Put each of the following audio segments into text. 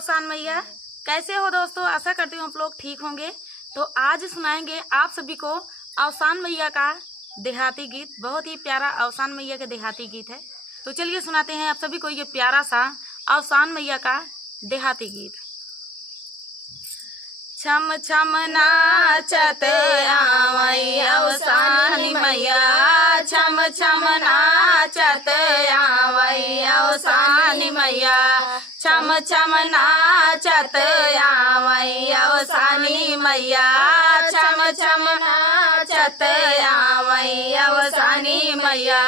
अवसान मैया। कैसे हो दोस्तों? आशा करती हूँ आप लोग ठीक होंगे। तो आज सुनाएंगे आप सभी को अवसान मैया का देहाती गीत। बहुत ही प्यारा अवसान मैया का देहाती गीत है। तो चलिए सुनाते हैं आप सभी को ये प्यारा सा अवसान मैया का देहाती गीत। छम छम नाचत आवई अवसान मैया, छम छम नाचत आवई अवसान मैया, छम छम नाचत आवई अवसानी मैया, छम छम नाचत आवई अवसानी मैया।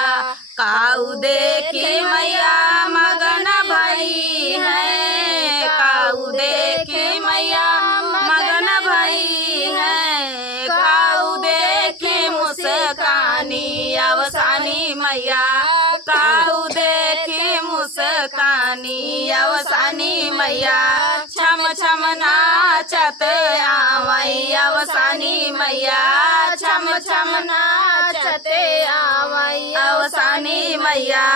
काऊ देखी मैया मगन भई है, काऊ देखी मैया मगन भई है, काऊ देखी मुस्कानी अवसानी मैया, काऊ देखी मुस्कानी अवसानी मैया। छम छम नाचत आवई अवसानी मैया, छम छम नाचत आवई अवसानी मैया।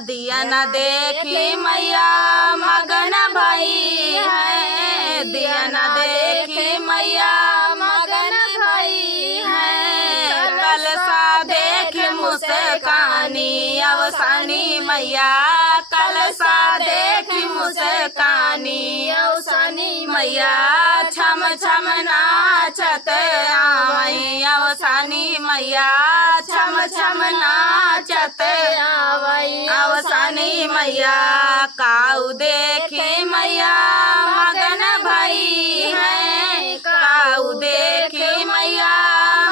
दिया न देखी मैया मगन भई है, दिया न देखी मैया मगन भई है, कलसा देख मुस्कानी अवसानी मैया, कलसा देख मुस्कानी अवसानी मैया। छम छम नाचत आवई अवसानी मैया, छम छम नाचत आवई अवसानी मैया। काऊ देखी मैया मगन भई है, काऊ देखी मैया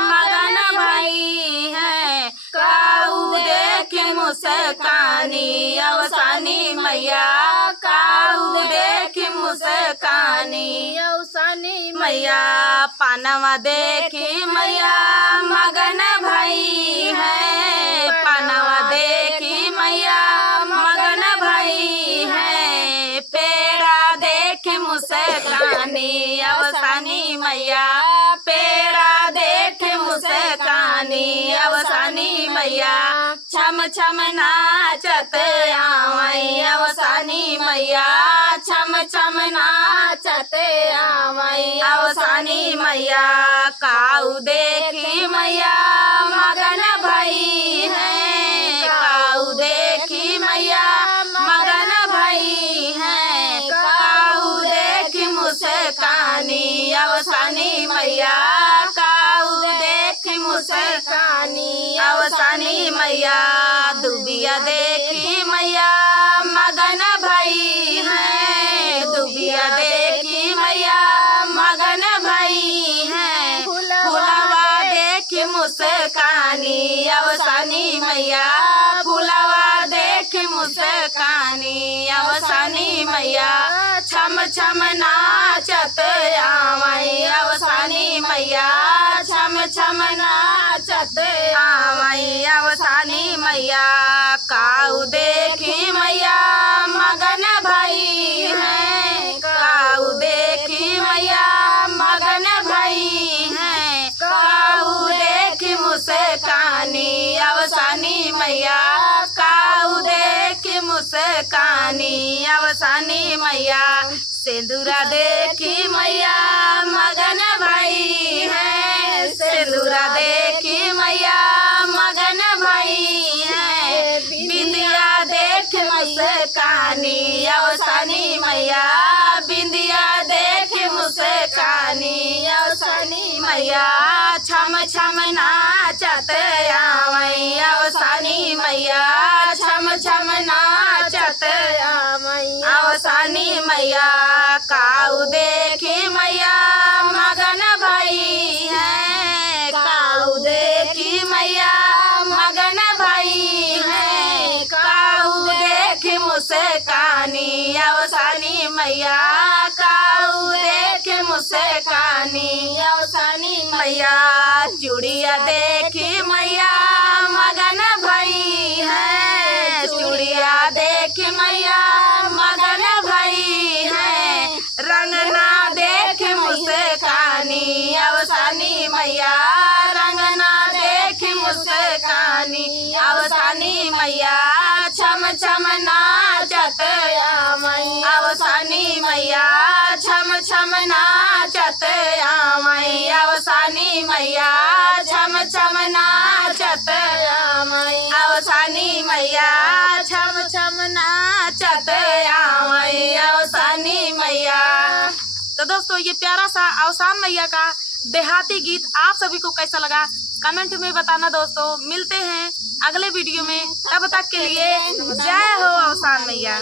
मगन भई है, काऊ देखी मुस्कानी अवसानी मैया, काऊ देखी मुस्कानी अवसानी मैया। पानवा देखी मैया मगन भई है, पानवा देखी मैया मगन भई है, पेड़ा देखी मुस्कानी अवसानी मैया, पेड़ा देखी मुस्कानी अवसानी मैया। छम छम नाचत आवई अवसानी मैया, छम छम नाचत आवई अवसानी मैया। काऊ देखी मैया मगन भई है, काऊ देखी मैया मगन भई है, काऊ देखी मुस्कानी अवसानी मैया, काऊ देखी मुस्कानी अवसानी मैया। दुबिया देखी मैया मगन भई है, दुबिया देखी मैया मगन भई है, फुलवा देखी मुस्कानी अवसानी मैया, फुलवा देखी मुस्कानी अवसानी मैया। छम छम नाचत आवई अवसानी मैया, छम छम नाचत आवई अवसानी मैया। काऊ देखी मैया मगन भई है, काऊ देखी मैया मगन भई है, काऊ देखी मुस्कानी अवसानी मैया, काऊ देखी मुस्कानी अवसानी मैया। सिंदूरा देखी मैया मगन भई है, सिंदूरा देखी मैया मगन भई है, बिंदिया देख मुस्कानी अवसानी मैया, बिंदिया देख मुस्कानी अवसानी मैया। छम छम नाचत आवई अवसानी मैया, छम छम नाचत आवई अवसानी मैया। काऊ देखी मैया मगन भई है, काऊ देखी मैया मगन भई है, काऊ देखी मुस्कानी अवसानी मैया, काऊ देखी मुस्कानी अवसानी मैया। चूड़िया देखी मैया मगन भई है, चूड़िया देखी मैया मगन भई है, रंगना देख मुस्कानी अवसानी मैया, रंगना देख मुस्कानी अवसानी मैया। छम छम नाचत आवई अवसानी मैया, अवसानी मैया छम छम नाचत आवई, अवसानी मैया छम छम नाचत आवई, अवसानी मैया। तो दोस्तों ये प्यारा सा अवसान मैया का देहाती गीत आप सभी को कैसा लगा कमेंट में बताना दोस्तों। मिलते हैं अगले वीडियो में, तब तक के लिए जय हो अवसान मैया।